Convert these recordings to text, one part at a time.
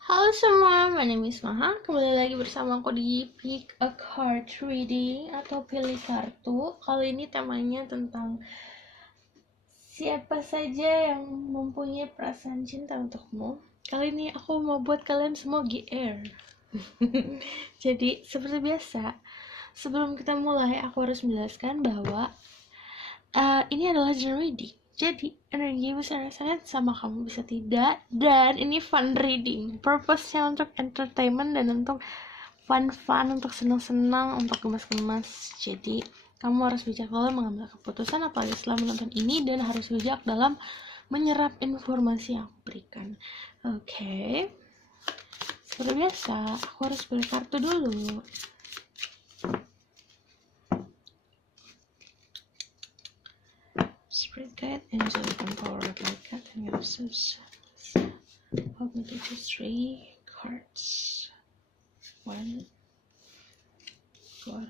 Halo semua, my name is Maha. Kembali lagi bersama aku di Pick a Card Reading atau pilih kartu. Kali ini temanya tentang siapa saja yang mempunyai perasaan cinta untukmu. Kali ini aku mau buat kalian semua GR. Jadi seperti biasa, sebelum kita mulai aku harus menjelaskan bahwa ini adalah general reading. Jadi, energi bisa resonate sama kamu, bisa tidak. Dan ini fun reading. Purpose-nya untuk entertainment dan untuk fun-fun, untuk senang-senang, untuk gemas-gemas. Jadi, kamu harus bijak dalam mengambil keputusan, apalagi setelah menonton ini, dan harus bijak dalam menyerap informasi yang aku berikan. Oke. Seperti biasa, aku harus pilih kartu dulu. Spirit guide, angel, and power of light cat, and yourselves. Help me to choose 3 cards. 1, 4.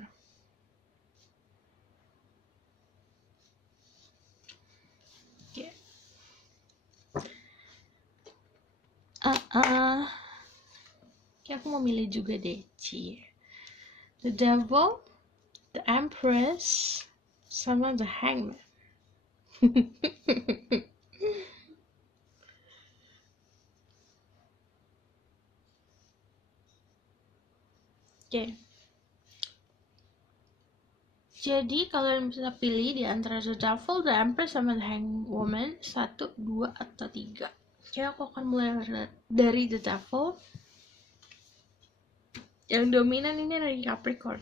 Okay. Okay, aku mau milih juga deh, Cie. The Devil, the Empress, sama the Hangman. Oke. Jadi kalian bisa pilih di antara the Devil, the Empress, sama the Hangwoman 1, 2, atau 3. Oke, aku akan mulai dari the Devil. Yang dominan ini dari Capricorn.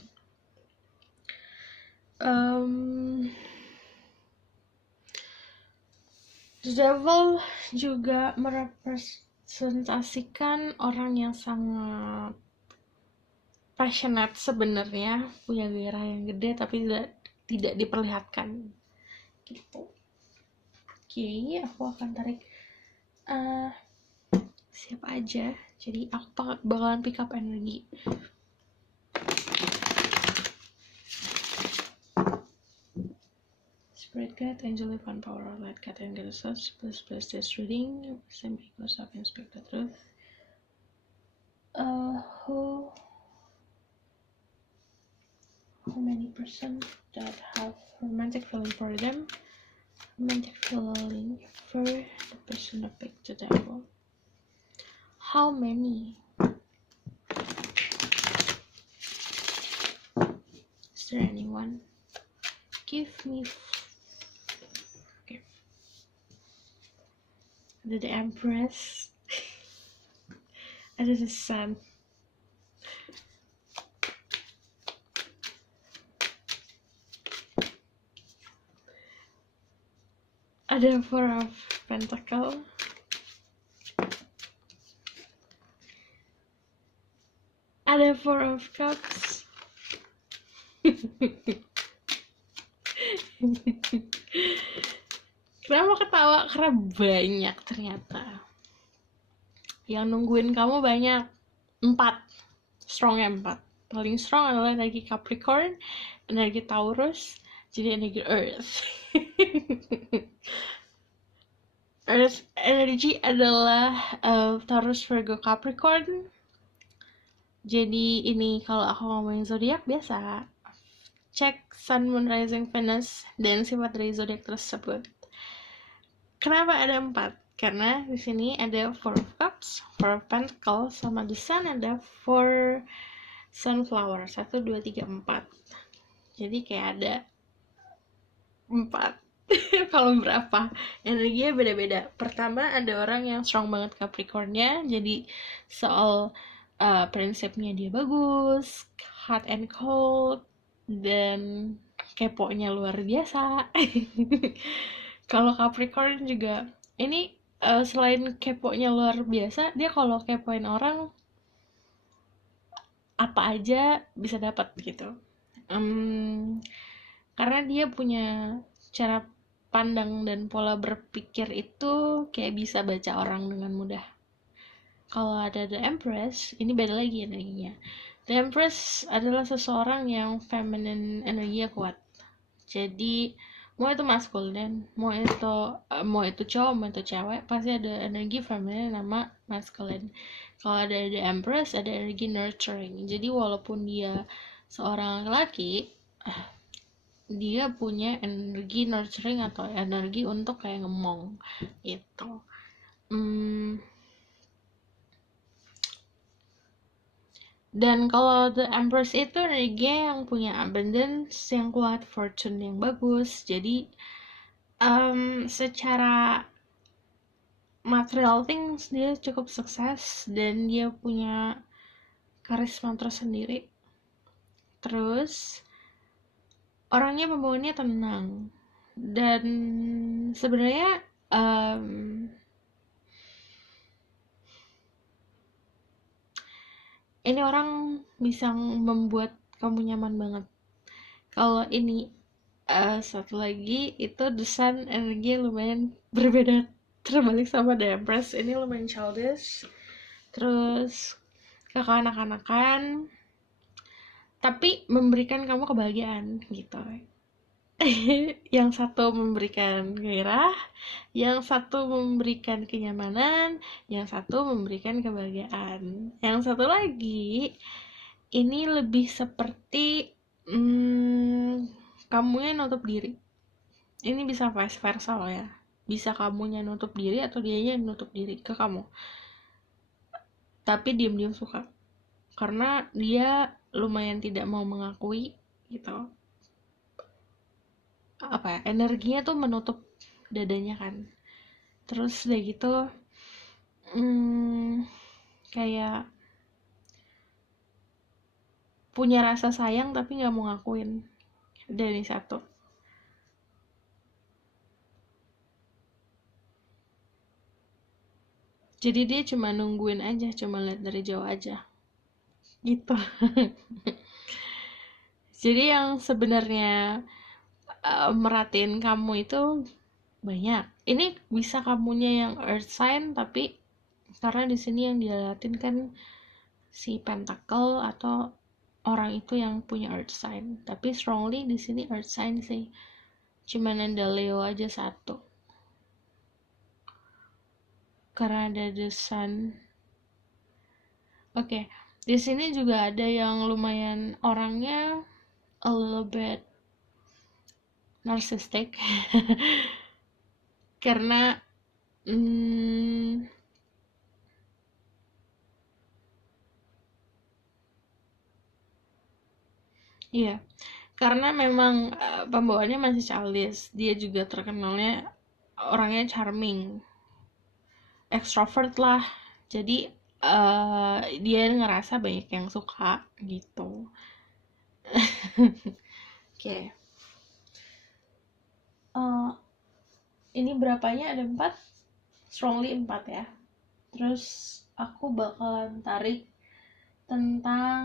The Devil juga merepresentasikan orang yang sangat passionate sebenarnya, punya gairah yang gede tapi tidak diperlihatkan gitu. Oke, aku akan tarik siapa aja. Jadi aku bakalan pick up energi. Spirit guide, angel, divine power, light cat, and get a source. Please bless this reading. Same equals up and speak the truth. How many person that have romantic feeling for them? Romantic feeling for the person that picked the Devil. How many? Is there anyone? Give me. Okay. Ada the Empress. Ada the Sun. Ada Four of Pentacles. Ada Four of Cups. Kenapa ketawa? Karena banyak ternyata. Yang nungguin kamu banyak. 4. Strongnya 4. Paling strong adalah energi Capricorn, energi Taurus, jadi energi Earth. Earth energy adalah Taurus, Virgo, Capricorn. Jadi ini kalau aku ngomongin zodiak biasa cek Sun, Moon, Rising, Venus, dan sifat dari zodiak tersebut. Kenapa ada 4? Karena di sini ada Four of Cups, Four of Pentacles, sama the Sun ada 4 Sunflower. 1, 2, 3, 4. Jadi kayak ada 4. Kalau berapa? Energinya beda-beda. Pertama ada orang yang strong banget Capricornnya, jadi soal prinsipnya dia bagus, hot and cold, dan keponya luar biasa. Kalau Capricorn juga ini selain keponya luar biasa, dia kalau kepoin orang apa aja bisa dapat gitu. Karena dia punya cara pandang dan pola berpikir itu kayak bisa baca orang dengan mudah. Kalau ada the Empress, ini beda lagi energinya. The Empress adalah seseorang yang feminine energinya kuat. Jadi mau itu maskulin, mau itu cowok, mau itu cewek, pasti ada energi feminin sama maskulin. Kalau ada Empress, ada energi nurturing. Jadi walaupun dia seorang laki-laki, dia punya energi nurturing atau energi untuk kayak ngemong gitu. Dan kalau The Empress itu energi yang punya abundance, yang kuat, fortune yang bagus. Jadi secara material things dia cukup sukses dan dia punya karisma tersendiri. Terus orangnya pembawaannya tenang dan sebenarnya ini orang bisa membuat kamu nyaman banget. Kalau ini satu lagi itu The Sun, energi lumayan berbeda, terbalik sama The Empress. Ini lumayan childish, terus kakak anak-anakan, tapi memberikan kamu kebahagiaan gitu. Yang satu memberikan gairah, yang satu memberikan kenyamanan, yang satu memberikan kebahagiaan. Yang satu lagi ini lebih seperti kamunya nutup diri. Ini bisa vice versa loh ya, bisa kamunya nutup diri atau dianya nutup diri ke kamu, tapi diam-diam suka karena dia lumayan tidak mau mengakui gitu. Apa ya, energinya tuh menutup dadanya kan. Terus udah gitu kayak punya rasa sayang tapi nggak mau ngakuin. Dari satu, jadi dia cuma nungguin aja, cuma lihat dari jauh aja gitu. Jadi yang sebenarnya merhatiin kamu itu banyak. Ini bisa kamunya yang earth sign, tapi karena di sini yang dilihatin kan si pentacle atau orang itu yang punya earth sign, tapi strongly di sini earth sign sih. Cuman ada Leo aja satu, karena ada the sun. Oke, di sini juga ada yang lumayan orangnya a little bit narcissistic. Karena iya, karena memang pembawaannya masih childish. Dia juga terkenalnya orangnya charming, extrovert lah. Jadi dia ngerasa banyak yang suka gitu. Oke. Ini berapanya, ada 4, strongly 4 ya. Terus aku bakalan tarik tentang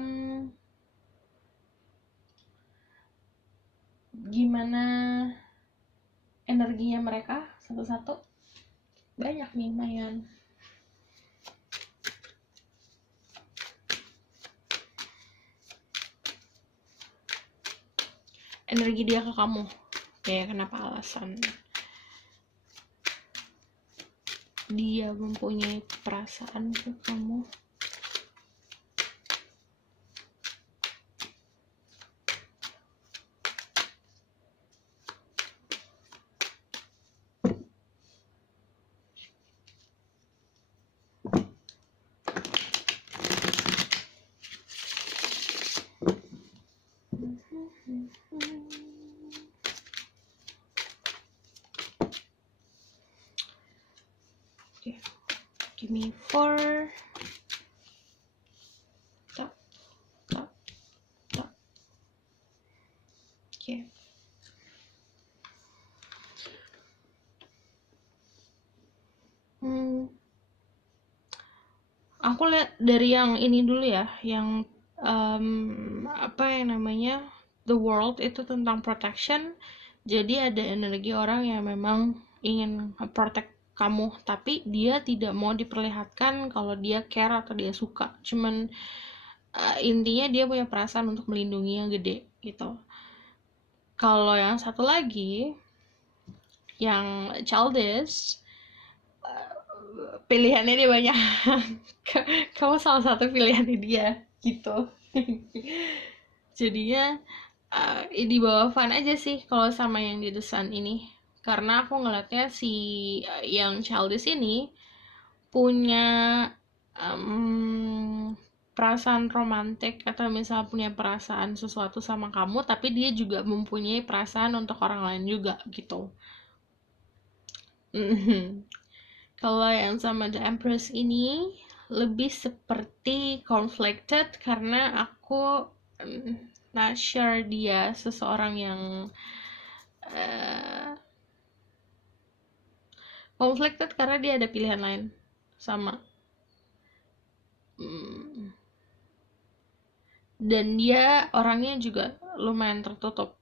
gimana energinya mereka satu-satu. Banyak nih, lumayan. Energi dia ke kamu, kayak kenapa alasan dia mempunyai perasaan ke kamu. Okay. Give me 4. Top, top, top. Okay. Aku lihat dari yang ini dulu ya, yang apa yang namanya the world itu tentang protection. Jadi ada energi orang yang memang ingin protect kamu, tapi dia tidak mau diperlihatkan kalau dia care atau dia suka. Cuman intinya dia punya perasaan untuk melindungi yang gede gitu. Kalau yang satu lagi yang childish, pilihannya dia banyak. Kamu salah satu pilihannya dia gitu. Jadinya di bawah fun aja sih kalau sama yang di The Sun ini, karena aku ngeliatnya si yang childish ini punya perasaan romantik atau misal punya perasaan sesuatu sama kamu, tapi dia juga mempunyai perasaan untuk orang lain juga gitu. Kalau yang sama The Empress ini lebih seperti conflicted, karena aku not sure dia seseorang yang conflicted karena dia ada pilihan lain sama, dan dia orangnya juga lumayan tertutup.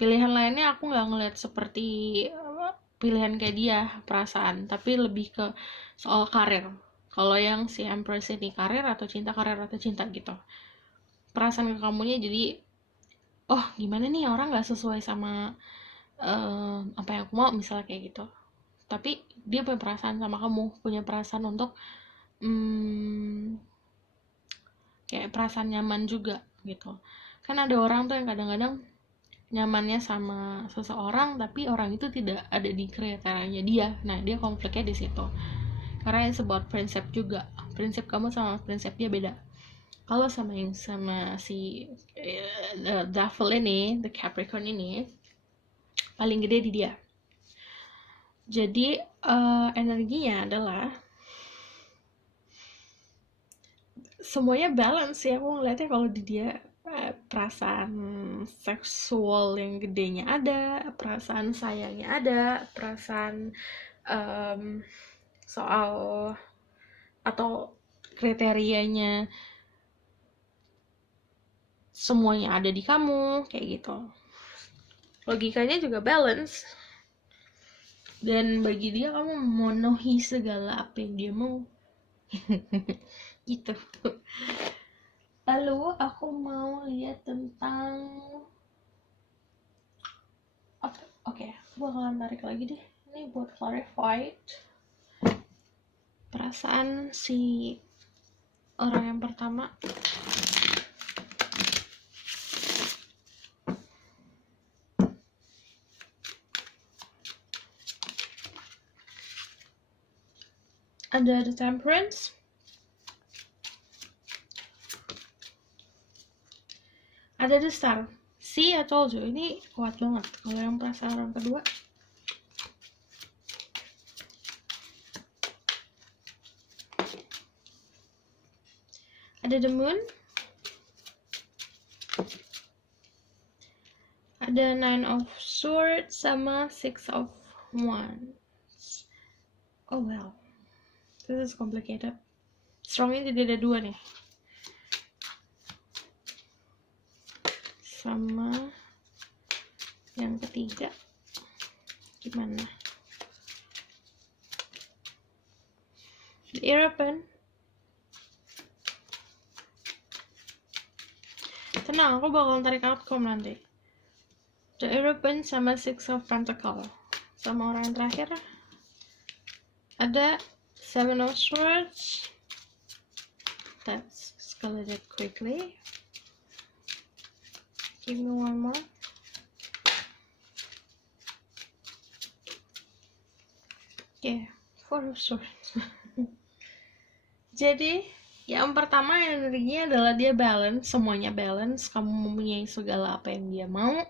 Pilihan lainnya aku nggak ngeliat seperti pilihan kayak dia perasaan, tapi lebih ke soal karir. Kalau yang si Empress ini karir atau cinta gitu, perasaan ke kamunya jadi oh gimana nih orang nggak sesuai sama apa yang aku mau misalnya kayak gitu, tapi dia punya perasaan sama kamu, punya perasaan untuk kayak perasaan nyaman juga gitu. Kan ada orang tuh yang kadang-kadang nyamannya sama seseorang tapi orang itu tidak ada di kriterianya dia. Nah, dia konfliknya di situ. Karena yang sebut prinsip juga. Prinsip kamu sama prinsip dia beda. Kalau sama yang sama si the Devil ini, the Capricorn ini, paling gede di dia. Jadi energinya adalah semuanya balance ya, aku ngeliatnya kalau di dia. Perasaan seksual yang gedenya ada, perasaan sayangnya ada, perasaan soal atau kriterianya semuanya ada di kamu, kayak gitu. Logikanya juga balance, dan bagi dia kamu memenuhi segala apa yang dia mau. Gitu. Lalu aku mau lihat tentang oke, bakalan tarik lagi deh ini buat clarified perasaan si orang yang pertama. Ada The Temperance, ada The Star. See, I told you, ini kuat banget. Kalau yang perasaan orang kedua, ada The Moon, ada Nine of Swords sama Six of Wands. Oh well, this is complicated. Strongnya jadi ada dua nih, sama yang ketiga gimana? The Hierophant. Tenang, aku bakal tarik outcome nanti. The Hierophant sama Six of Pentacles. Sama orang yang terakhir ada Seven of Swords. Let's escalate it quickly. Give me one more. Yeah, Four of Swords. Jadi yang pertama energinya adalah dia balance, semuanya balance. Kamu mempunyai segala apa yang dia mau,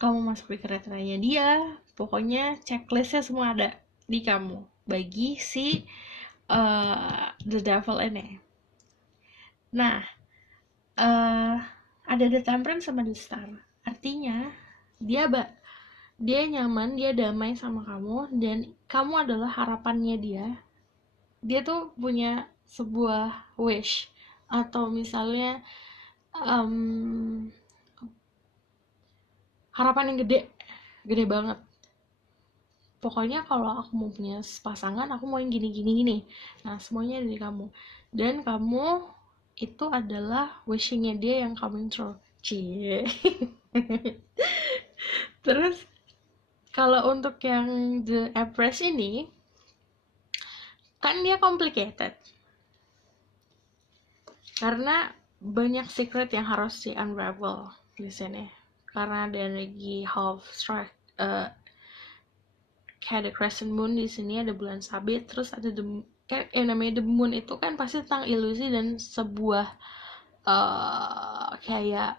kamu masuk di kriterianya dia, pokoknya checklistnya semua ada di kamu bagi si The Devil ini. Nah, ada The Temperance sama The Star. Artinya dia nyaman, dia damai sama kamu, dan kamu adalah harapannya dia. Dia tuh punya sebuah wish atau misalnya harapan yang gede banget. Pokoknya kalau aku mau punya pasangan, aku mau yang gini. Nah, semuanya dari kamu. Dan kamu itu adalah wishingnya dia yang coming true. Cie. Terus Kalau untuk yang The Empress ini kan dia complicated karena banyak secret yang harus di unravel di sini, karena ada energi half strike, kayak ada crescent moon di sini, ada bulan sabit, terus ada kayak yang namanya the moon itu kan pasti tentang ilusi dan sebuah kayak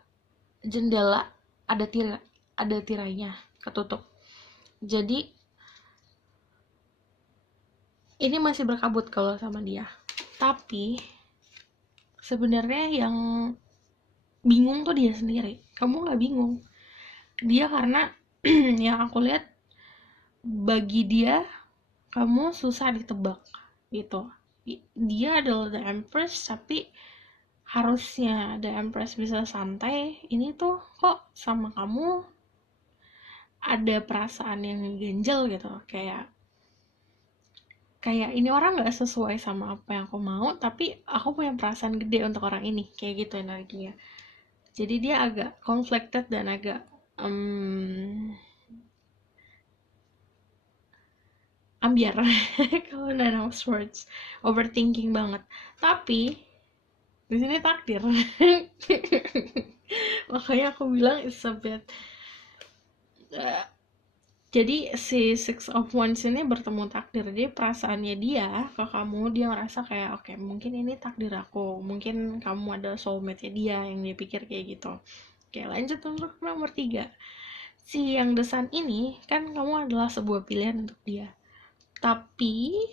jendela ada tirainya ketutup. Jadi ini masih berkabut kalau sama dia. Tapi sebenarnya yang bingung tuh dia sendiri. Kamu nggak bingung. Dia karena yang aku lihat, bagi dia kamu susah ditebak gitu. Dia adalah the empress, tapi harusnya the empress bisa santai. Ini tuh kok sama kamu ada perasaan yang ganjel gitu, kayak ini orang nggak sesuai sama apa yang aku mau, tapi aku punya perasaan gede untuk orang ini, kayak gitu energinya. Jadi dia agak conflicted dan agak ambiar kalau Nine of Swords, overthinking banget. Tapi di sini takdir. Makanya aku bilang it's a bit jadi si Six of Wands ini bertemu takdir. Jadi perasaannya dia ke kamu, dia ngerasa kayak oke, mungkin ini takdir aku, mungkin kamu ada soulmate-nya dia, yang dia pikir kayak gitu. Oke, lanjut untuk nomor 3. Si yang The Sun ini kan kamu adalah sebuah pilihan untuk dia. Tapi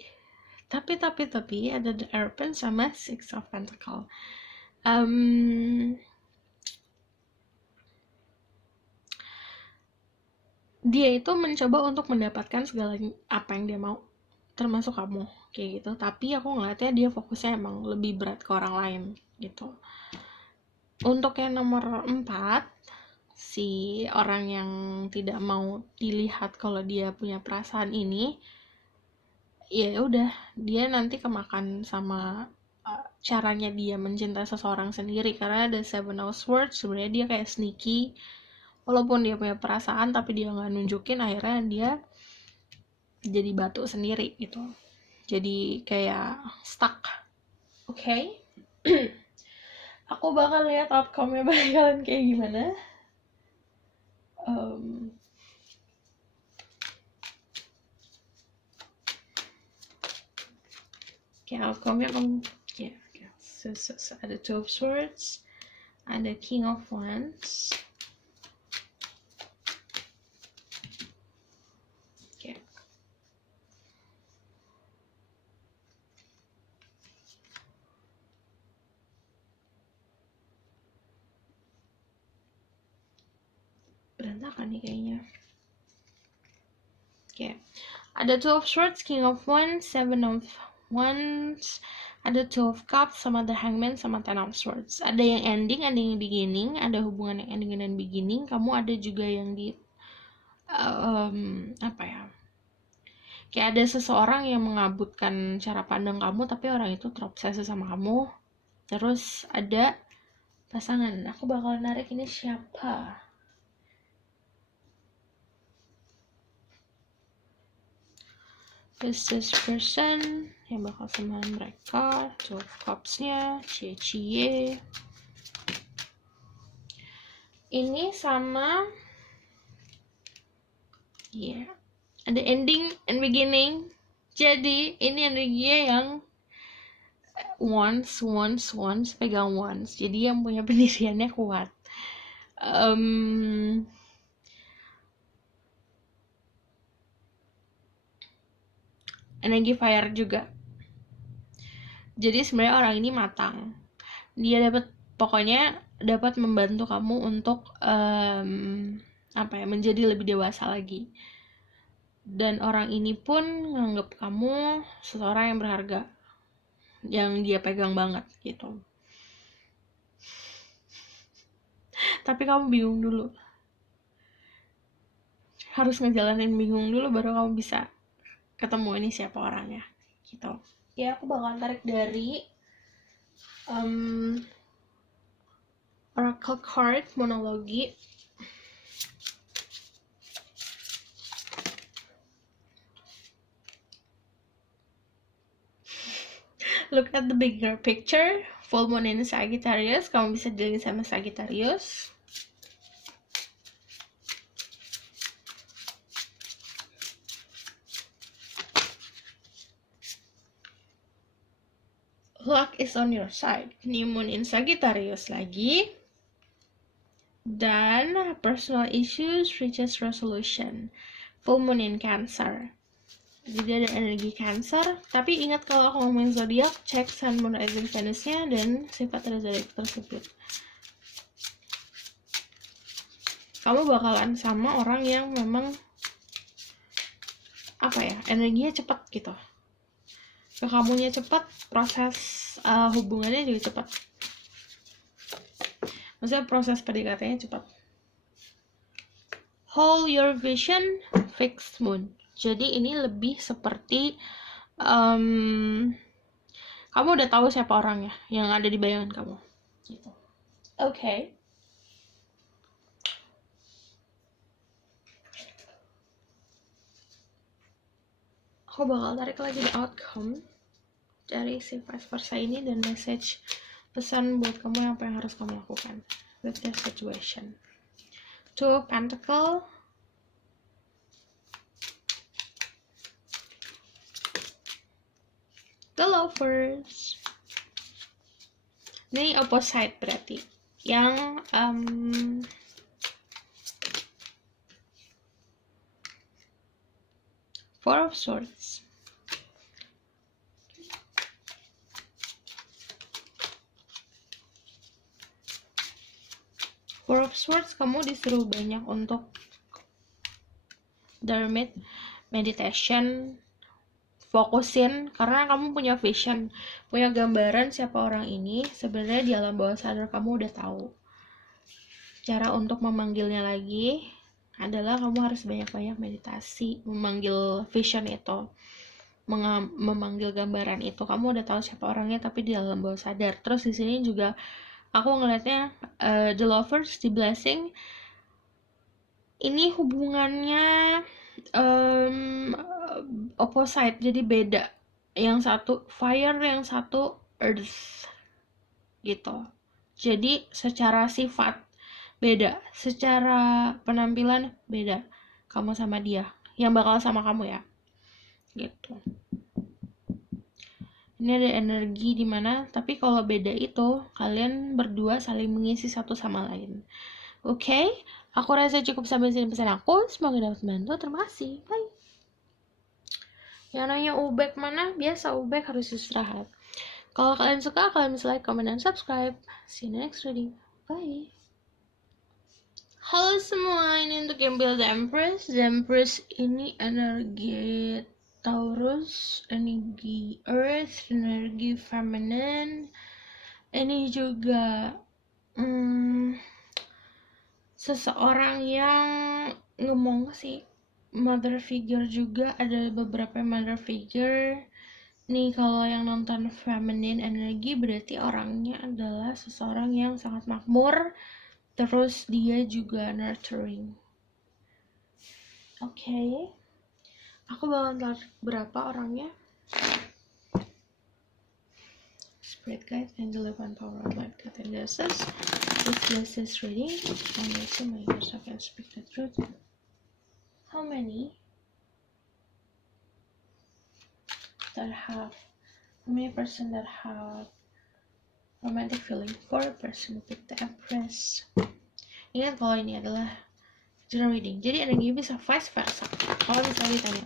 ada The Airpen sama Six of Pentacle. Dia itu mencoba untuk mendapatkan segala apa yang dia mau, termasuk kamu, kayak gitu. Tapi aku ngeliatnya dia fokusnya emang lebih berat ke orang lain gitu. Untuk yang nomor 4, si orang yang tidak mau dilihat kalau dia punya perasaan ini, ya udah, dia nanti kemakan sama caranya dia mencintai seseorang sendiri. Karena ada Seven of Swords, sebenarnya dia kayak sneaky, walaupun dia punya perasaan tapi dia nggak nunjukin, akhirnya dia jadi batu sendiri gitu, jadi kayak stuck. Oke. Aku bakal lihat outcome-nya bakalan kayak gimana. Kayak outcome-nya so, ada Two of Swords, ada King of Wands. Berantakan nih kayaknya. Ada Two of Swords, King of Wands, Seven of Wands, ada Two of Cups, sama The Hangman, sama Ten of Swords. Ada yang ending, ada yang beginning, ada hubungan yang ending dan beginning. Kamu ada juga yang di kayak ada seseorang yang mengabutkan cara pandang kamu, tapi orang itu terobsesi sama kamu. Terus ada pasangan. Aku bakal narik ini siapa? This person yang bakal sama mereka. Two of Cups-nya, cie-cie. Ini sama ada ending and beginning. Jadi ini energinya yang once pegang once. Jadi yang punya pendiriannya kuat. Energi fire juga. Jadi sebenarnya orang ini matang. Dia dapat membantu kamu untuk menjadi lebih dewasa lagi. Dan orang ini pun nganggap kamu seseorang yang berharga, yang dia pegang banget gitu. Tapi kamu bingung dulu, harus ngejalanin bingung dulu baru kamu bisa ketemu ini siapa orangnya gitu. Ya, aku bakal tarik dari Oracle card monologi. Look at the bigger picture. Full moon in Sagittarius, kamu bisa dealing sama Sagittarius. Luck is on your side. New moon in Sagittarius lagi. Dan personal issues reaches resolution. Full moon in Cancer. Jadi ada energi Cancer. Tapi ingat kalau aku ngomongin zodiak, cek Sun, Moon, Rising, Venus-nya dan sifat dari zodiak tersebut. Kamu bakalan sama orang yang memang energinya cepat gitu. Ke kamunya cepat, proses hubungannya juga cepat. Maksudnya proses PDKT-nya cepat. Hold your vision, fixed moon. Jadi ini lebih seperti kamu udah tahu siapa orangnya yang ada di bayangan kamu. Gitu. Oke. Aku bakal tarik lagi the outcome dari si vice versa ini dan message pesan buat kamu apa yang harus kamu lakukan with this situation. Two of Pentacle, the Lovers. Ini opposite berarti. Yang Four of Swords. Four of Swords, kamu disuruh banyak untuk dermit, meditation, fokusin, karena kamu punya vision, punya gambaran siapa orang ini. Sebenarnya di alam bawah sadar kamu udah tahu. Cara untuk memanggilnya lagi adalah kamu harus banyak-banyak meditasi, memanggil vision itu, memanggil gambaran itu. Kamu udah tahu siapa orangnya tapi di alam bawah sadar. Terus di sini juga aku ngelihatnya the Lovers, the Blessing. Ini hubungannya opposite, jadi beda. Yang satu fire, yang satu earth gitu. Jadi secara sifat beda, secara penampilan beda kamu sama dia, yang bakal sama kamu ya gitu. Ini ada energi dimana, tapi kalau beda itu kalian berdua saling mengisi satu sama lain. Oke, aku rasa cukup sampai sini pesan aku. Semoga dapat membantu. Terima kasih. Bye. Yang nanya Ubek mana? Biasa Ubek harus istirahat. Kalau kalian suka, kalian bisa like, comment, dan subscribe. See you next reading. Bye. Halo semua, ini untuk yang build The Empress. The Empress ini energi Taurus, energi Earth, energi Feminine. Ini juga seseorang yang ngomong sih mother figure juga, ada beberapa mother figure. Nih kalau yang nonton feminine energy berarti orangnya adalah seseorang yang sangat makmur, terus dia juga nurturing. Oke. Aku bakal tarik berapa orangnya. Spirit guide, angel, divine power, light, God, and justice. This justice reading, and make sure my ears can speak the truth. How many person that have romantic feeling for a person with the Empress? Ingat kalau ini adalah general reading, jadi energi bisa vice versa. Kalau misalnya ditanya,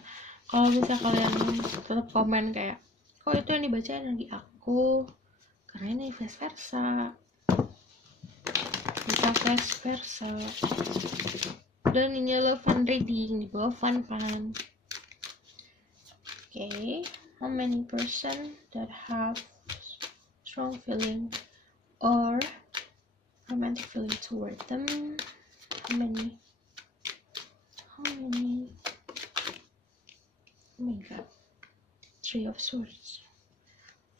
kalau misalnya kalian tetap komen kayak, kok itu yang dibaca energi aku, karena ini vice versa, bisa vice versa. Dan ini adalah fun reading, di bawah fun. Okay, how many person that have strong feeling or romantic feeling toward them? How many? Oh my god. 3 of Swords,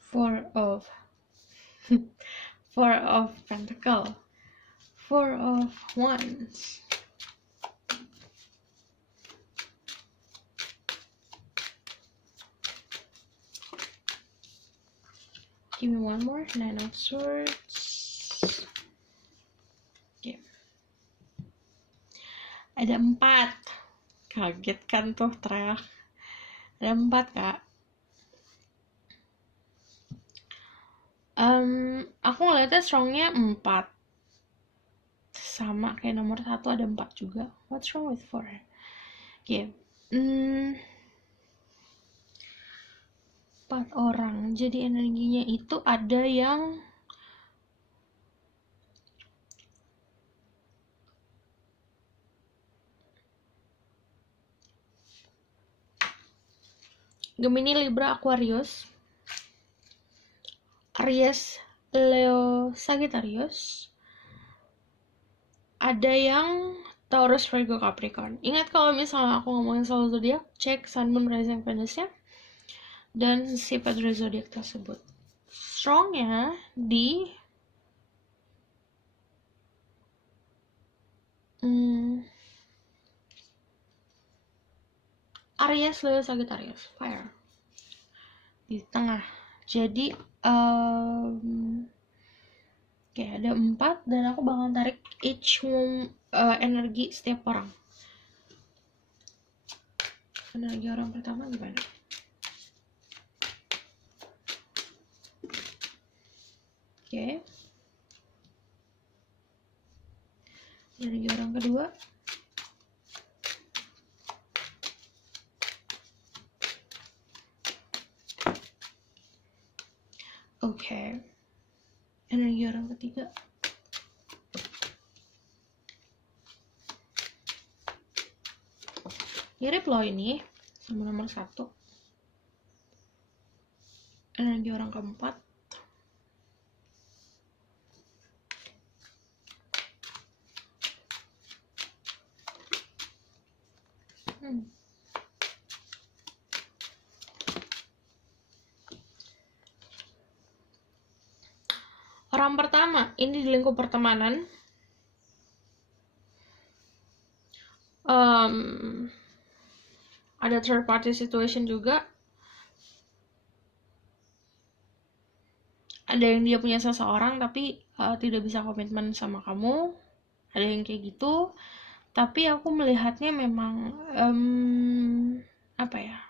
4 of Pentacle, 4 of Wands, Give me one more. Nine of Swords. Okay. Ada 4. Kaget kan tuh, teriak. Ada 4, Kak. Aku ngeliatnya strongnya 4. Sama kayak nomor 1 ada 4 juga. What's wrong with 4? Okay. 4 orang. Jadi energinya itu ada yang Gemini, Libra, Aquarius, Aries, Leo, Sagittarius. Ada yang Taurus, Virgo, Capricorn. Ingat kalau misalnya aku ngomongin soal zodiak, cek Sun, Moon, Rising, Venus-nya dan sifat dari zodiak tersebut. Strongnya di Aries, Leo, Sagittarius, fire di tengah. Jadi kayak ada 4 dan aku bakal tarik each energi setiap orang. Energi orang pertama gimana? Oke. Energi orang kedua. Oke. Energi orang ketiga. Mirip loh ini sama nomor 1. Energi orang keempat. Orang pertama, ini di lingkup pertemanan. Ada third party situation juga. Ada yang dia punya seseorang tapi tidak bisa komitmen sama kamu. Ada yang kayak gitu. Tapi aku melihatnya memang apa ya?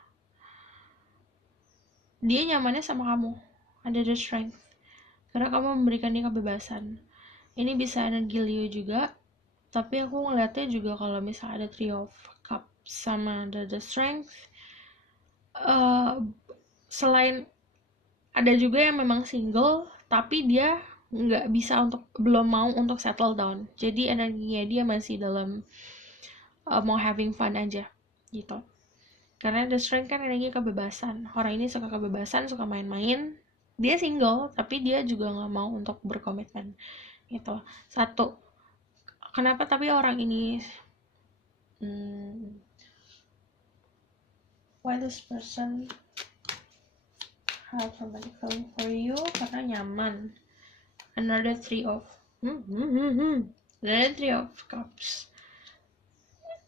Dia nyamannya sama kamu. Ada the strength. Karena kamu memberikan dia kebebasan. Ini bisa energi Leo juga. Tapi aku ngeliatnya juga kalau misalnya ada Three of Cups sama the strength. Selain ada juga yang memang single, tapi dia nggak bisa belum mau untuk settle down. Jadi energinya dia masih dalam mau having fun aja gitu. Karena the strength kan energi kebebasan. Orang ini suka kebebasan, suka main-main. Dia single, tapi dia juga nggak mau untuk berkomitmen gitu. 1. Kenapa tapi orang ini why this person have romantic feeling for you? Karena nyaman. Another Three of Another Three of Cups,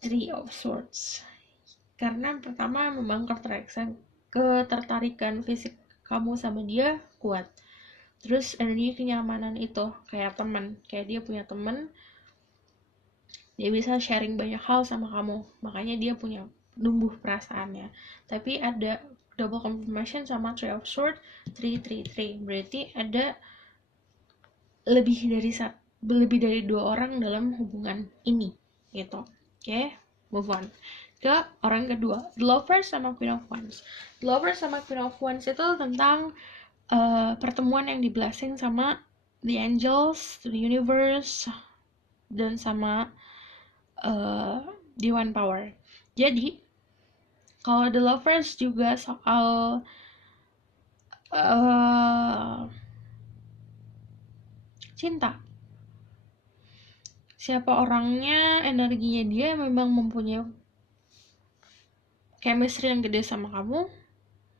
Three of Swords. Karena pertama memang ketertarikan fisik kamu sama dia kuat. Terus energi kenyamanan itu kayak teman, kayak dia punya teman, dia bisa sharing banyak hal sama kamu, makanya dia punya numbuh perasaannya. Tapi ada double confirmation sama Three of Swords, 3. Berarti ada lebih dari 2 orang dalam hubungan ini gitu. Oke, move on ke orang kedua, The Lovers sama Queen of Wands. The Lovers sama Queen of Wands itu tentang pertemuan yang di-blessing sama the angels, the universe, dan sama Divine Power. Jadi kalau The Lovers juga soal cinta. Siapa orangnya, energinya dia memang mempunyai chemistry yang gede sama kamu.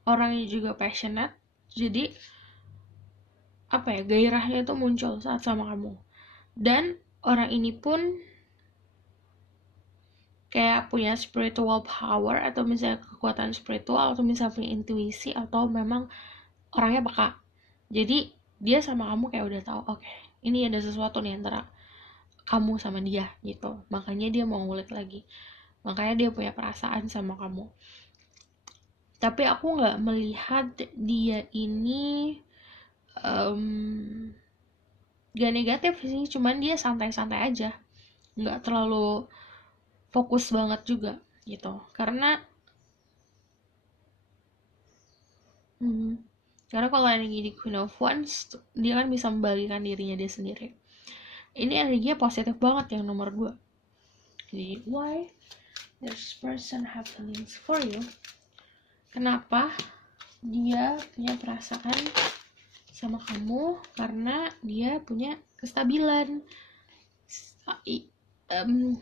Orangnya juga passionate. Jadi gairahnya itu muncul saat sama kamu. Dan orang ini pun kayak punya spiritual power, atau misalnya kekuatan spiritual, atau misalnya punya intuisi, atau memang orangnya peka. Jadi dia sama kamu kayak udah tahu, oke, ini ada sesuatu nih antara kamu sama dia gitu, makanya dia mau ngulik lagi, makanya dia punya perasaan sama kamu. Tapi aku nggak melihat dia ini gak negatif sih, cuman dia santai-santai aja, nggak terlalu fokus banget juga gitu. Karena kalau energi di Queen of Wands, dia kan bisa membagikan dirinya dia sendiri. Ini energinya positif banget yang nomor 2. Jadi, why this person have feelings for you? Kenapa dia punya perasaan sama kamu? Karena dia punya kestabilan.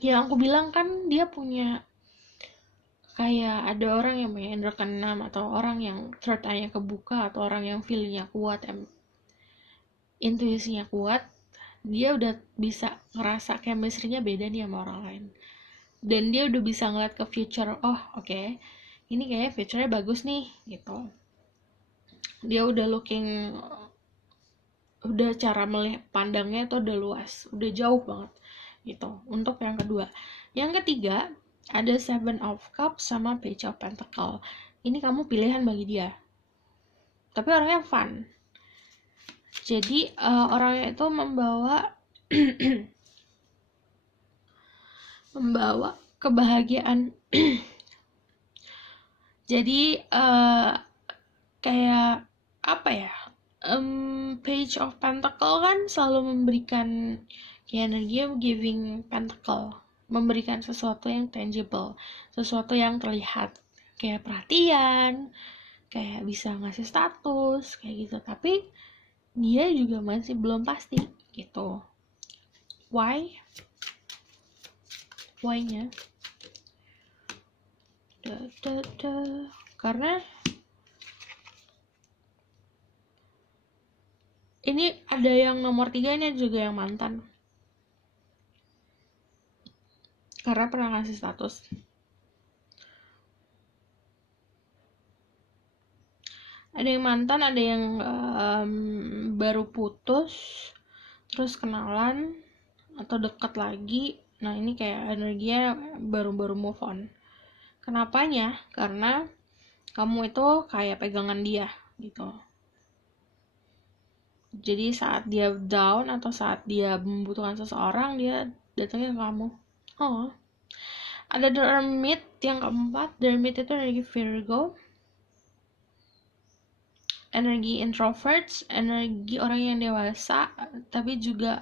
Yang aku bilang kan dia punya kayak ada orang yang punya indra keenam, atau orang yang third eye-nya kebuka, atau orang yang feelingnya kuat, intuisinya kuat. Dia udah bisa ngerasa chemistry-nya beda nih sama orang lain, dan dia udah bisa ngeliat ke future. Oh oke, ini kayaknya future-nya bagus nih gitu. Dia udah udah cara melihat pandangnya tuh udah luas, udah jauh banget gitu. Untuk yang kedua. Yang ketiga ada Seven of Cups sama Page of Pentacle. Ini kamu pilihan bagi dia, tapi orangnya fun. Jadi orangnya itu membawa kebahagiaan. Jadi kayak apa ya, Page of Pentacle kan selalu memberikan kayak energi giving pentacle, memberikan sesuatu yang tangible, sesuatu yang terlihat, kayak perhatian, kayak bisa ngasih status kayak gitu. Tapi dia juga masih belum pasti gitu. Why-nya karena ini ada yang nomor 3, ini juga yang mantan, karena pernah ngasih status. Ada yang mantan, ada yang baru putus terus kenalan atau dekat lagi. Nah ini kayak energinya baru-baru move on. Kenapanya? Karena kamu itu kayak pegangan dia gitu. Jadi saat dia down atau saat dia membutuhkan seseorang, dia datangnya ke kamu. Oh, ada The Hermit yang keempat. The Hermit itu energi Virgo, energi introverts, energi orang yang dewasa, tapi juga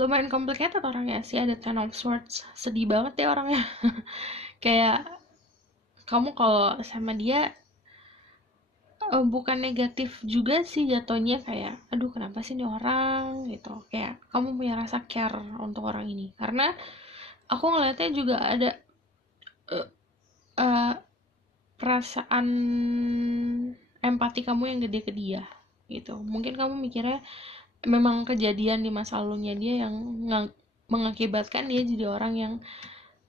lumayan complicated orangnya sih. Ada Ten of Swords, sedih banget ya orangnya. Kayak kamu kalau sama dia bukan negatif juga sih jatuhnya, kayak aduh kenapa sih ini orang gitu. Kayak kamu punya rasa care untuk orang ini, karena aku ngeliatnya juga ada uh, perasaan empati kamu yang gede ke dia gitu. Mungkin kamu mikirnya memang kejadian di masa lalunya dia yang mengakibatkan dia jadi orang yang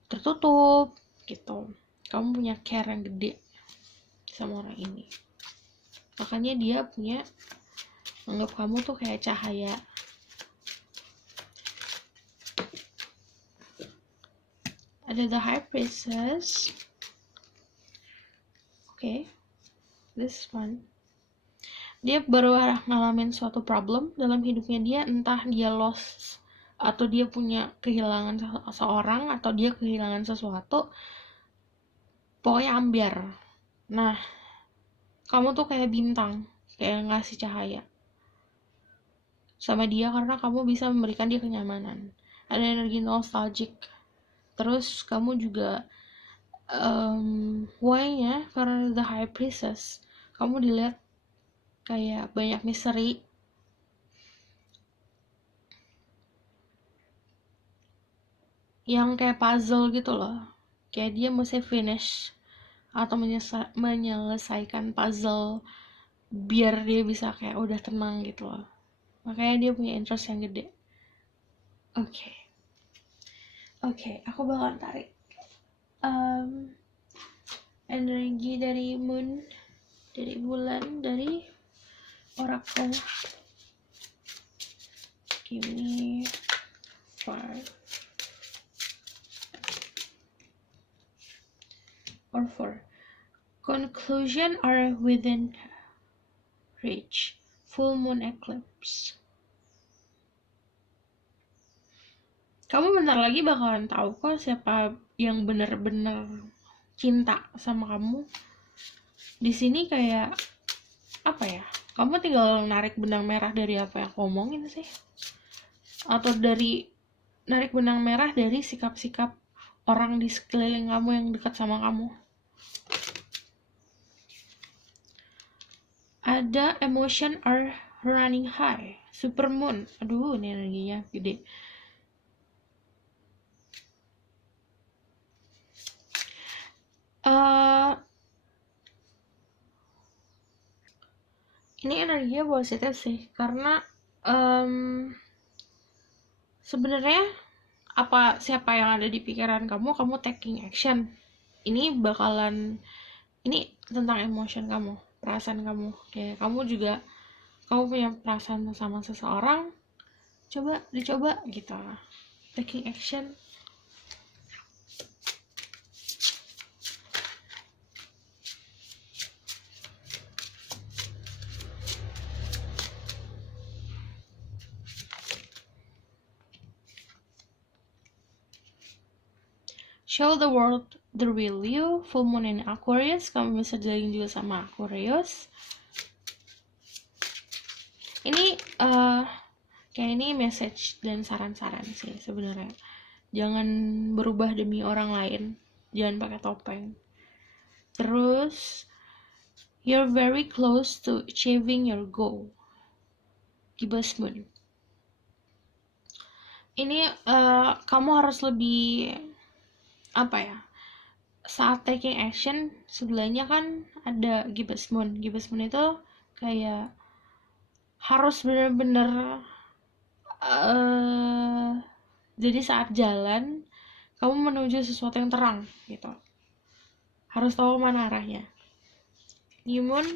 tertutup gitu. Kamu punya care yang gede sama orang ini, makanya dia punya anggap kamu tuh kayak cahaya. Ada The High Priestess. Okay, this one. Dia baru ngalamin suatu problem dalam hidupnya dia, entah dia lost atau dia punya kehilangan seseorang atau dia kehilangan sesuatu, pokoknya ambiar. Nah kamu tuh kayak bintang, kayak ngasih cahaya sama dia karena kamu bisa memberikan dia kenyamanan. Ada energi nostalgic. Terus kamu juga why-nya karena The High Priestess, kamu dilihat kayak banyak misteri, yang kayak puzzle gitu loh. Kayak dia mesti finish atau menyelesaikan puzzle biar dia bisa kayak udah tenang gitu loh. Makanya dia punya interest yang gede. Oke, aku bakal tarik energi dari Moon. dari bulan, dari oracle. Give me 5 or 4. Conclusion are within reach. Full moon eclipse. Kamu bentar lagi bakalan tahu kok siapa yang bener-bener cinta sama kamu. Di sini kayak apa ya? Kamu tinggal narik benang merah dari apa yang aku omongin sih. Atau dari narik benang merah dari sikap-sikap orang di sekeliling kamu yang dekat sama kamu. Ada emotion are running high. Super moon. Aduh, ini energinya gede. Ini energinya positif sih, karena sebenarnya siapa yang ada di pikiran kamu taking action. Ini tentang emotion kamu, perasaan kamu. Kayak kamu punya perasaan sama seseorang, dicoba gitu, taking action. Show the world the real you. Full moon in Aquarius. Kamu bisa jalan juga sama Aquarius. Ini kayak ini message dan saran-saran sih sebenarnya. Jangan berubah demi orang lain. Jangan pakai topeng. Terus you're very close to achieving your goal. Gibbous moon. Ini kamu harus lebih saat taking action, sebelahnya kan ada Gibbous moon. Gibbous moon itu kayak harus bener-bener jadi saat jalan kamu menuju sesuatu yang terang gitu, harus tahu mana arahnya. New moon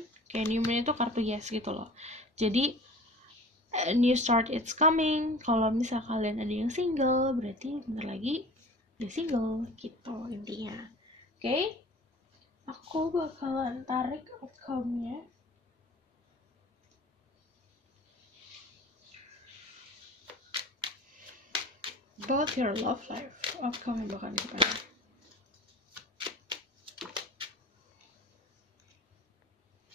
itu kartu yes gitu loh. Jadi new start it's coming. Kalau misal kalian ada yang single, berarti bentar lagi udah single gitu intinya. Oke? Aku bakalan tarik outcome-nya. About your love life. Outcome bakalan kita.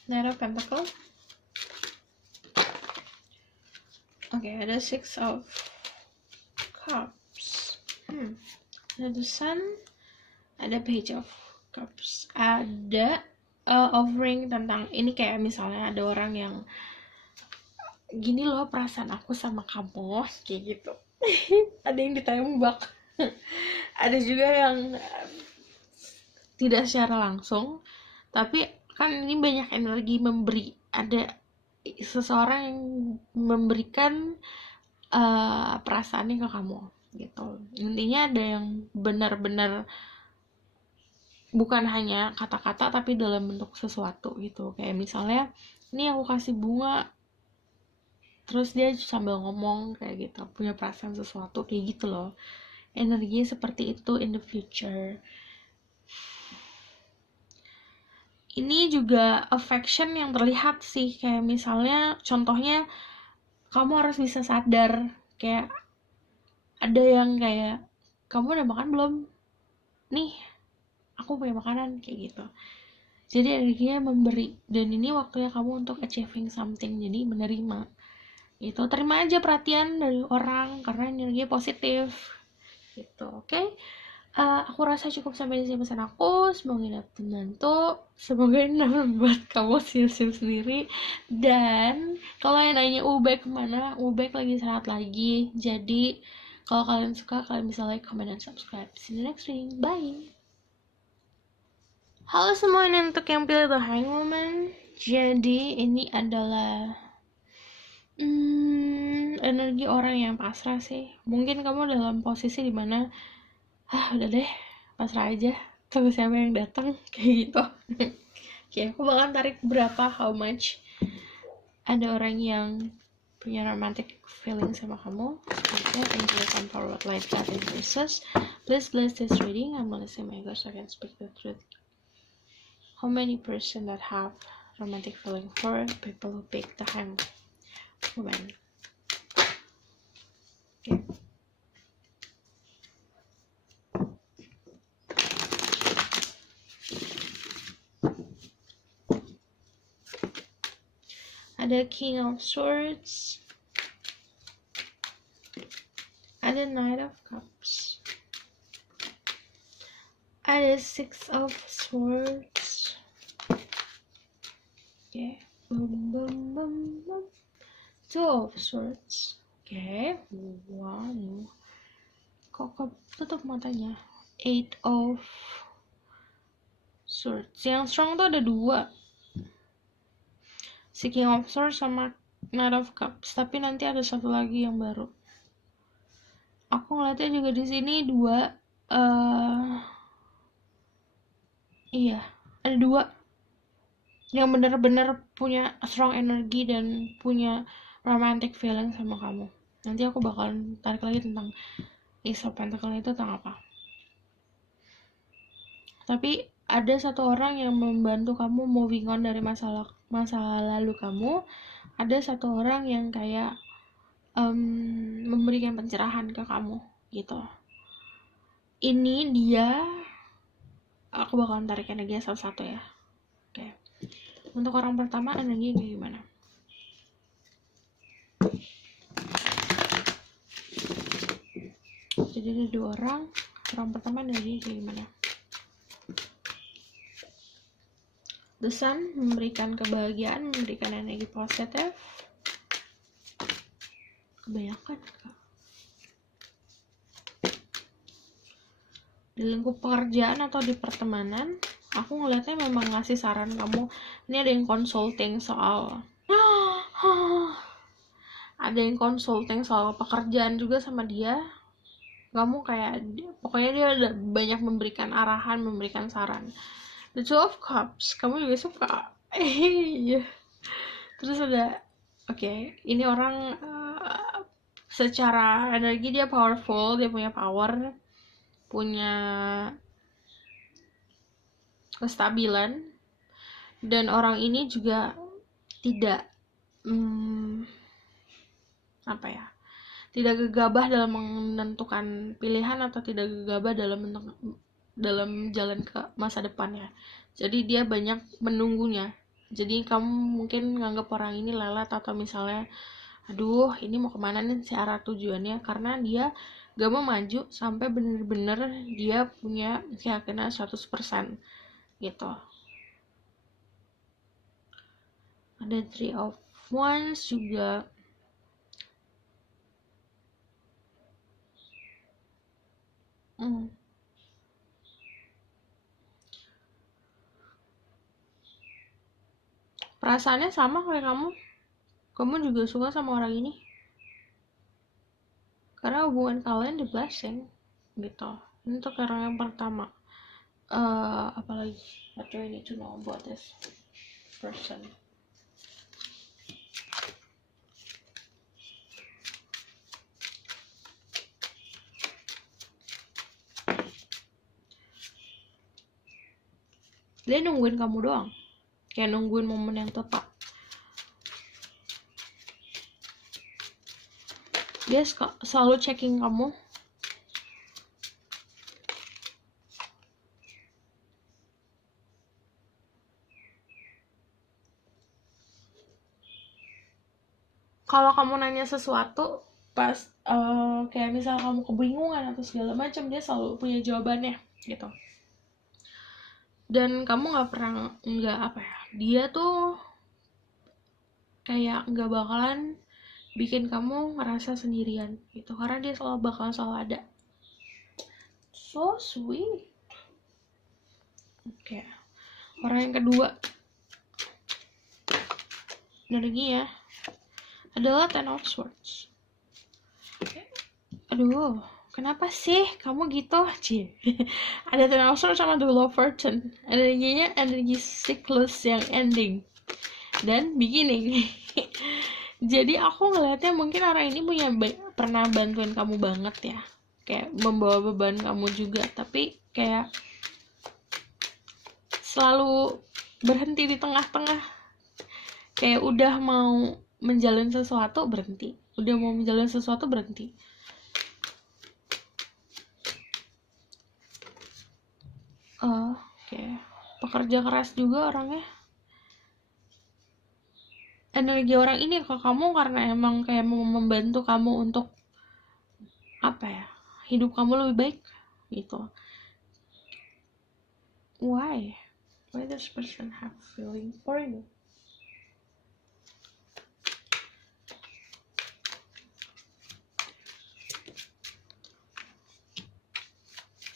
Knight of Pentacles. Oke, ada Six of Cups. Ada The Sun, ada Page of Cups, ada offering tentang ini, kayak misalnya ada orang yang gini loh perasaan aku sama kamu, kayak gitu. Ada yang ditembak. Ada juga yang tidak secara langsung, tapi kan ini banyak energi memberi. Ada seseorang yang memberikan perasaannya ke kamu gitu. Intinya ada yang benar-benar bukan hanya kata-kata tapi dalam bentuk sesuatu gitu. Kayak misalnya ini aku kasih bunga, terus dia sambil ngomong kayak gitu, punya perasaan sesuatu kayak gitu loh. Energinya seperti itu in the future. Ini juga affection yang terlihat sih, kayak misalnya contohnya kamu harus bisa sadar kayak ada yang kayak, kamu udah makan belum? Nih, aku punya makanan, kayak gitu. Jadi energinya memberi, dan ini waktunya kamu untuk achieving something, jadi menerima. Gitu, terima aja perhatian dari orang karena energinya positif. Gitu, oke? Aku rasa cukup sampai di sini pesan aku. Semoga ini dapat membantu. Semoga ini membuat kamu siap-siap sendiri. Dan kalau yang nanya Ubek kemana, Ubek lagi istirahat lagi. Jadi kalau kalian suka, kalian bisa like, comment, dan subscribe. See you next reading. Bye. Halo semua, ini untuk yang pilih The Hanged Woman. Jadi ini adalah energi orang yang pasrah sih. Mungkin kamu dalam posisi dimana udah deh, pasrah aja, tunggu siapa yang datang, kayak gitu. Oke, aku bakalan tarik berapa, how much. Ada orang yang punya romantic feeling sama kamu. Sepertinya angel and power life that in verses. Please bless this reading. I'm gonna say my gosh, I can speak the truth. How many person that have romantic feeling for people who pick the hang woman? Okay. Ada King of Swords, ada Knight of Cups, ada Six of Swords. Okay. Boom, boom, boom, boom. Two of Swords. Okay. Wow. Kok tutup matanya. Eight of Swords. Yang strong tuh ada dua. Si King of Swords sama Knight of Cups, tapi nanti ada satu lagi yang baru. Aku ngeliatnya juga di sini dua. Iya, ada dua yang benar-benar punya strong energy dan punya romantic feeling sama kamu. Nanti aku bakalan tarik lagi tentang Ace of Pentacles itu tentang apa. Tapi ada satu orang yang membantu kamu moving on dari masa lalu kamu. Ada satu orang yang kayak memberikan pencerahan ke kamu gitu. Ini dia, aku bakalan tarik energi satu-satu ya. Oke. Untuk orang pertama energi kayak gimana? Jadi ada dua orang. Orang pertama energi kayak gimana? The Sun memberikan kebahagiaan, memberikan energi positif. Kebanyakan kak. Di lingkup pekerjaan atau di pertemanan, aku ngeliatnya memang ngasih saran kamu. Ini ada yang consulting soal ada yang consulting soal pekerjaan juga sama dia. Kamu kayak, pokoknya dia ada banyak memberikan arahan, memberikan saran. The Two of Cups, kamu juga suka. Terus ada, oke, ini orang secara energi dia powerful, dia punya power, punya kestabilan, dan orang ini juga tidak tidak gegabah dalam menentukan pilihan atau tidak gegabah dalam jalan ke masa depannya. Jadi dia banyak menunggunya. Jadi kamu mungkin nganggap orang ini lelet atau misalnya, aduh ini mau kemana nih si arah tujuannya, karena dia gak mau maju sampai bener-bener dia punya keyakinan 100% gitu. Ada Three of Wands juga. Perasaannya sama kayak kamu juga suka sama orang ini karena hubungan kalian the blessing gitu. Ini untuk orang yang pertama. Apalagi what do I need to know about this person? Dia nungguin kamu doang, kayak nungguin momen yang tepat. Dia selalu checking kamu. Kalau kamu nanya sesuatu pas kayak misal kamu kebingungan atau segala macam, dia selalu punya jawabannya gitu. Dan kamu dia tuh kayak nggak bakalan bikin kamu ngerasa sendirian gitu, karena dia bakalan selalu ada. So sweet. Oke. Orang yang kedua energinya adalah Ten of Swords. Aduh, kenapa sih kamu gitu, Cie? Ada Ten of Swords sama The Wheel of Fortune. Energinya energi siklus yang ending dan beginning. Jadi aku ngeliatnya mungkin orang ini pernah bantuin kamu banget ya, kayak membawa beban kamu juga, tapi kayak selalu berhenti di tengah-tengah. Kayak udah mau menjalin sesuatu berhenti, Oke. Pekerja keras juga orangnya. Energi orang ini ke kamu karena emang kayak mau membantu kamu untuk apa ya, hidup kamu lebih baik gitu. Why this person have feeling for you?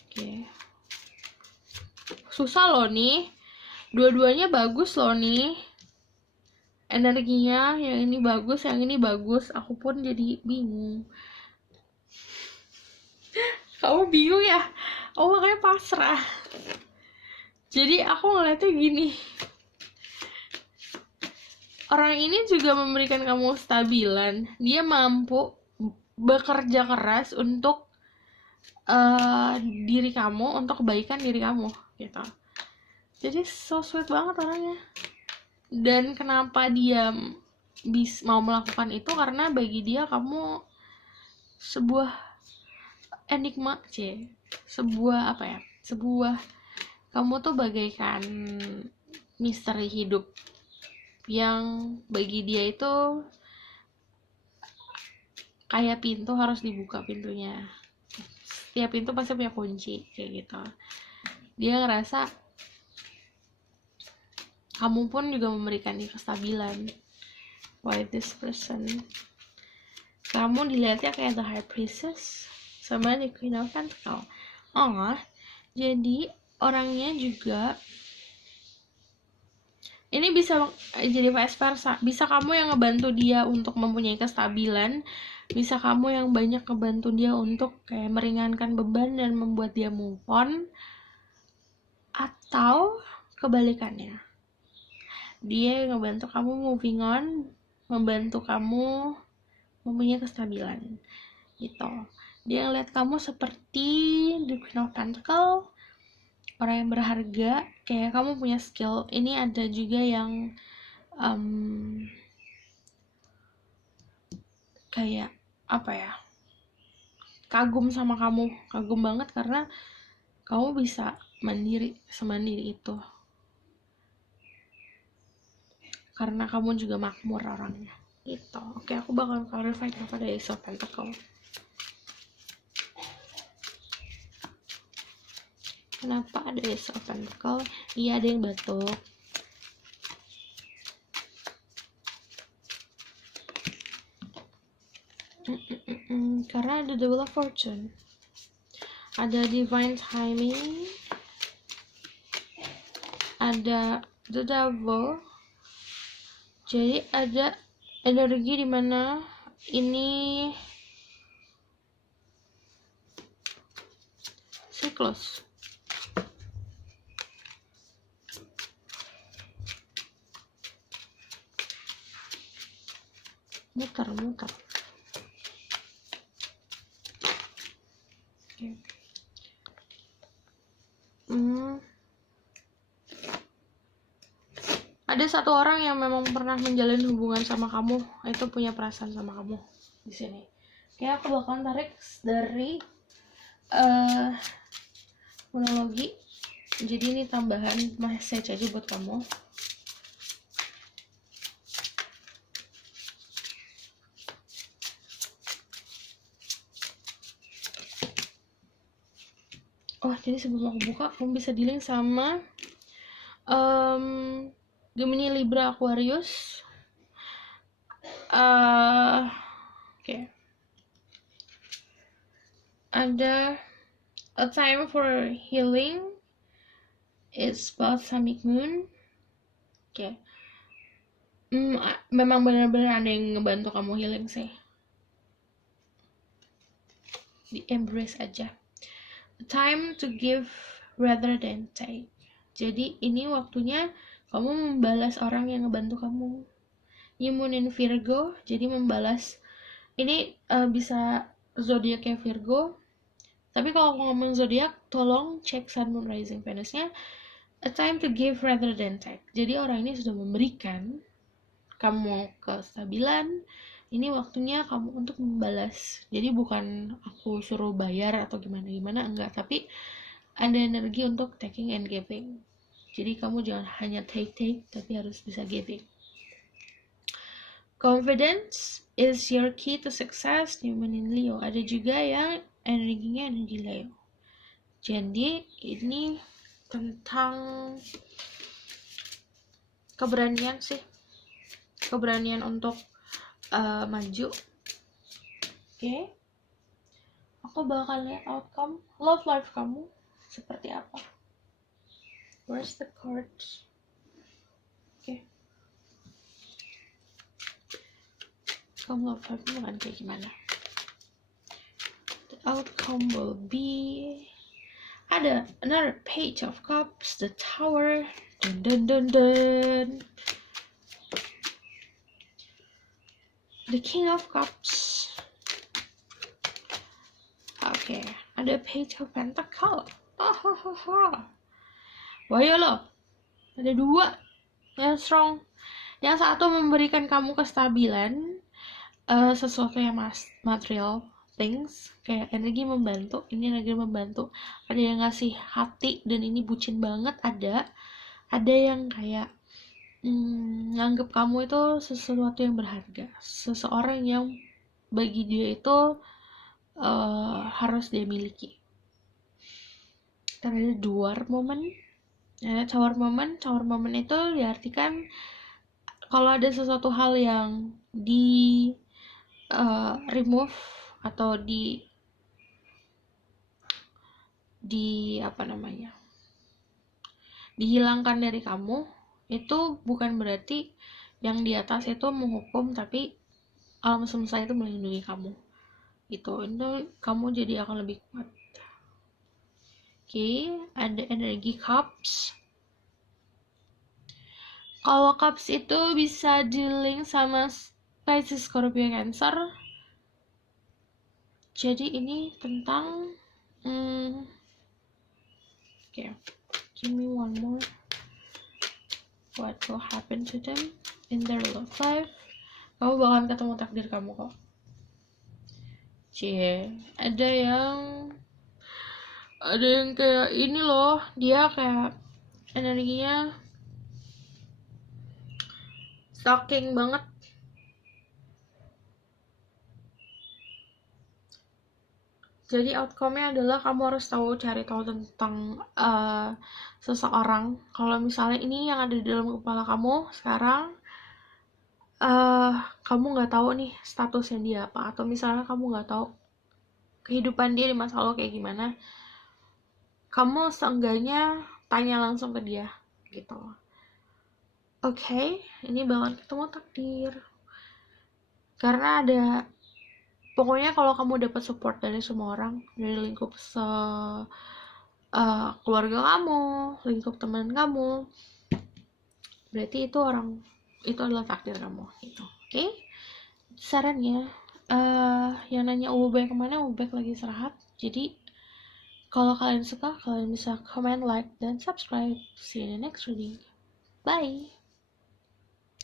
Oke. Susah loh nih, dua-duanya bagus loh nih energinya, yang ini bagus, yang ini bagus. Aku pun jadi bingung. Kamu bingung ya? Oh, makanya pasrah. Jadi aku ngeliatnya gini, orang ini juga memberikan kamu stabilan. Dia mampu bekerja keras untuk diri kamu, untuk kebaikan diri kamu gitu. Jadi so sweet banget orangnya. Dan kenapa dia mau melakukan itu, karena bagi dia kamu sebuah enigma, sebuah apa ya, kamu tuh bagaikan misteri hidup yang bagi dia itu kayak pintu, harus dibuka pintunya. Setiap pintu pasti punya kunci kayak gitu. Dia ngerasa kamu pun juga memberikan dia kestabilan. Why this person? Kamu dilihatnya kayak the High Priestess sama the Queen of Pentacles. Jadi orangnya juga ini bisa jadi vice versa. Bisa kamu yang ngebantu dia untuk mempunyai kestabilan, bisa kamu yang banyak ngebantu dia untuk kayak meringankan beban dan membuat dia move on, atau kebalikannya, dia yang ngebantu kamu moving on, membantu kamu mempunyai kestabilan gitu. Dia ngeliat kamu seperti the Queen of Pentacles, orang yang berharga, kayak kamu punya skill. Ini ada juga yang kayak apa ya, kagum sama kamu, kagum banget karena kamu bisa semandiri itu, karena kamu juga makmur orangnya gitu. Oke, aku bakal clarify kenapa ada Ace of Pentacles. Kenapa ada Ace of Pentacles? Iya, ada yang batuk. Karena ada the Wheel of Fortune, ada Divine Timing, ada the Devil. Jadi ada energi dimana ini siklus. Muter. Okay. Ada satu orang yang memang pernah menjalin hubungan sama kamu, itu punya perasaan sama kamu di sini. Kayak aku bakal tarik dari monologi. Jadi ini tambahan message aja buat kamu. Jadi sebelum aku buka, kamu bisa dealing sama Gemini, Libra, Aquarius. Oke. Ada a time for healing, it's balsamic moon. Oke. Memang benar-benar ada yang ngebantu kamu healing sih. di embrace aja. A time to give rather than take. Jadi ini waktunya kamu membalas orang yang ngebantu kamu. New Moon in Virgo, jadi membalas. Ini bisa zodiaknya Virgo. Tapi kalau ngomong zodiak, tolong cek Sun, Moon, Rising, Venus-nya. A time to give rather than take. Jadi orang ini sudah memberikan kamu kestabilan. Ini waktunya kamu untuk membalas. Jadi bukan aku suruh bayar atau gimana-gimana, enggak. Tapi ada energi untuk taking and giving. Jadi kamu jangan hanya take, tapi harus bisa giving. Confidence is your key to success. New Moon in Leo. Ada juga yang energinya energi Leo. Jadi ini tentang keberanian sih, keberanian untuk maju. Oke. Aku bakal lihat outcome love life kamu seperti apa. Where's the cards? Oke. Kamu love life kamu kan kayak gimana? The outcome will be ada another page of cups, the tower, dun dun dun dun, the king of cups. Oke, ada page of pentacle. Wah ya loh, ada dua yang strong. Yang satu memberikan kamu kestabilan, sesuatu yang material things, kayak energi membantu. Ini energi membantu. Ada yang ngasih hati dan ini bucin banget. Ada yang kayak nganggep kamu itu sesuatu yang berharga, seseorang yang bagi dia itu harus dia miliki. Dan ada dwarf moment. Tower moment itu diartikan kalau ada sesuatu hal yang di remove atau di dihilangkan dari kamu, itu bukan berarti yang di atas itu menghukum, tapi alam semesta itu melindungi kamu. Itu kamu jadi akan lebih kuat. Oke, ada energi cups. Kalau cups itu bisa di-link sama Pisces, Scorpio, Cancer. Jadi ini tentang okay, give me one more. What will happen to them in their love life? Kamu bakalan ketemu takdir kamu kok. Ada yang kayak ini loh, dia kayak energinya stalking banget. Jadi outcome-nya adalah kamu harus cari tahu tentang seseorang. Kalau misalnya ini yang ada di dalam kepala kamu sekarang, kamu nggak tahu nih statusnya dia apa, atau misalnya kamu nggak tahu kehidupan dia di masa lalu kayak gimana, kamu seenggaknya tanya langsung ke dia gitu. Oke, ini bakal ketemu takdir. Karena ada, pokoknya kalau kamu dapat support dari semua orang, dari lingkup keluarga kamu, lingkup teman kamu, berarti itu adalah takdir kamu gitu. Oke? Sarannya, yang nanya baik kemana, baik lagi istirahat. Jadi kalau kalian suka, kalian bisa comment, like, dan subscribe. See you in the next reading. Bye.